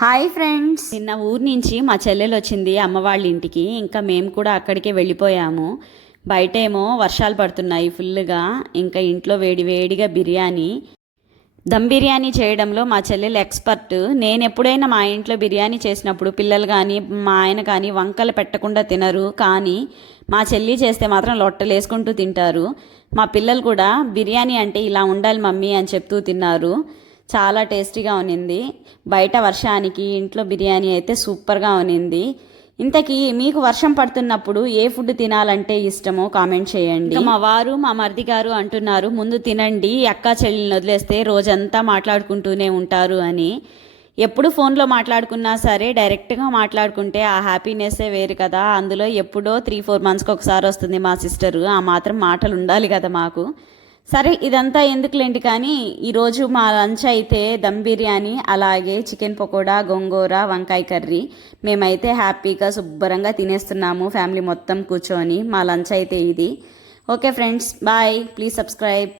Hi friends, నిన్న ఊరు నుంచి మా చెల్లెలు వచ్చింది అమ్మ వాళ్ళ ఇంటికి. ఇంకా మేము కూడా అక్కడికే వెళ్ళిపోయాము. బయటేమో వర్షాలు పడుతున్నాయి ఫుల్గా. ఇంకా ఇంట్లో వేడి వేడిగా బిర్యానీ, దమ్ బిర్యానీ చేయడంలో మా చెల్లెలు ఎక్స్పర్ట్. నేను ఎప్పుడైనా మా ఇంట్లో బిర్యానీ చేసినప్పుడు పిల్లలు కానీ మా ఆయన కానీ వంకలు పెట్టకుండా తినరు, కానీ మా చెల్లి చేస్తే మాత్రం లొట్టలేసుకుంటూ తింటారు. మా పిల్లలు కూడా బిర్యానీ అంటే ఇలా ఉండాలి మమ్మీ అని చెప్తూ తిన్నారు. చాలా టేస్టీగా ఉన్నింది. బయట వర్షానికి ఇంట్లో బిర్యానీ అయితే సూపర్గా ఉన్నింది. ఇంతకీ మీకు వర్షం పడుతున్నప్పుడు ఏ ఫుడ్ తినాలంటే ఇష్టమో కామెంట్ చేయండి. మా వారు మా మరిది గారు అంటున్నారు, ముందు తినండి, అక్క చెల్లెల్ని వదిలేస్తే రోజంతా మాట్లాడుకుంటూనే ఉంటారు అని. ఎప్పుడు ఫోన్లో మాట్లాడుకున్నా సరే డైరెక్ట్గా మాట్లాడుకుంటే ఆ హ్యాపీనెస్సే వేరు కదా. అందులో ఎప్పుడో 3-4 మంత్స్కి ఒకసారి వస్తుంది మా సిస్టరు. ఆ మాత్రం మాటలు ఉండాలి కదా మాకు. సరే, ఇదంతా ఎందుకులేండి, కానీ ఈరోజు మా లంచ్ అయితే దమ్ బిర్యానీ, అలాగే చికెన్ పకోడా, గోంగూర, వంకాయ కర్రీ. మేమైతే హ్యాపీగా శుభ్రంగా తినేస్తున్నాము ఫ్యామిలీ మొత్తం కూర్చొని. మా లంచ్ అయితే ఇది. Okay friends, bye. Please subscribe.